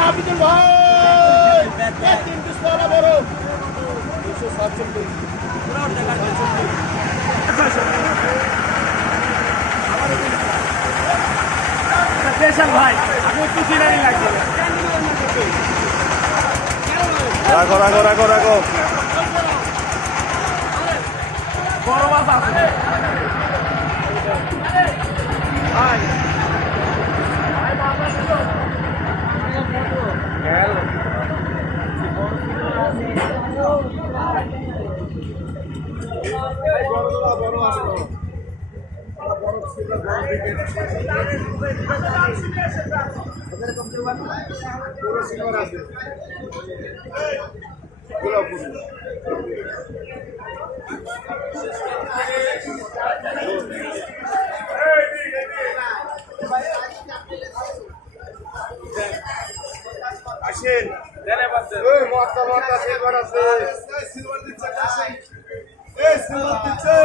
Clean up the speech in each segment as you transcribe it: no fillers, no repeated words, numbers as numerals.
হাফিজুল ভাই 3 পিস পালা বড় 247 স্পেশাল ভাই আপনি কুচিনারি লাগবে রাখো রাখো রাখো রাখো বড় মাছ আছে ভাই আসেন সিলভার আছে সিলভার দিচ্ছে সিলভার দিচ্ছে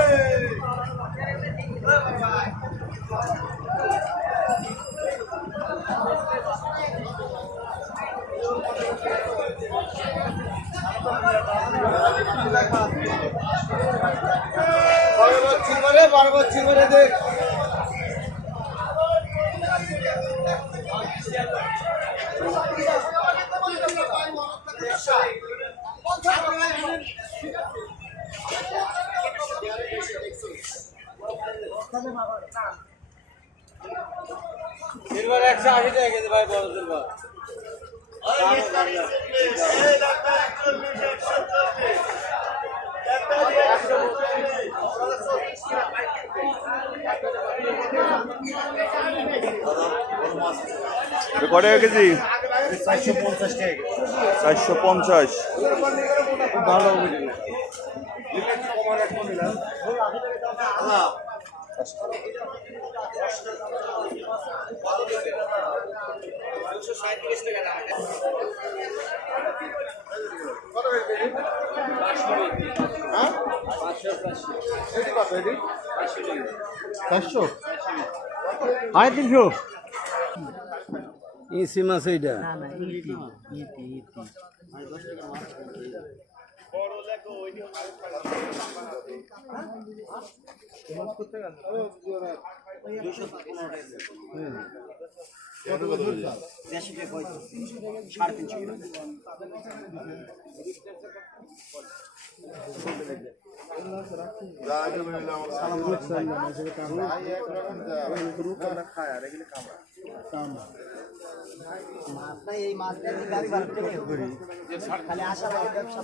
বারবার সিলভারে দেখ সিলভার 180 টাকা কেজি ভাই বড় সিলভার কত টাকা কেজি 450 টাকা 450 ভালো আয় 300 ইসি মাছ এইটা এই মাছ গাড়ি খালি আশা ব্যবসা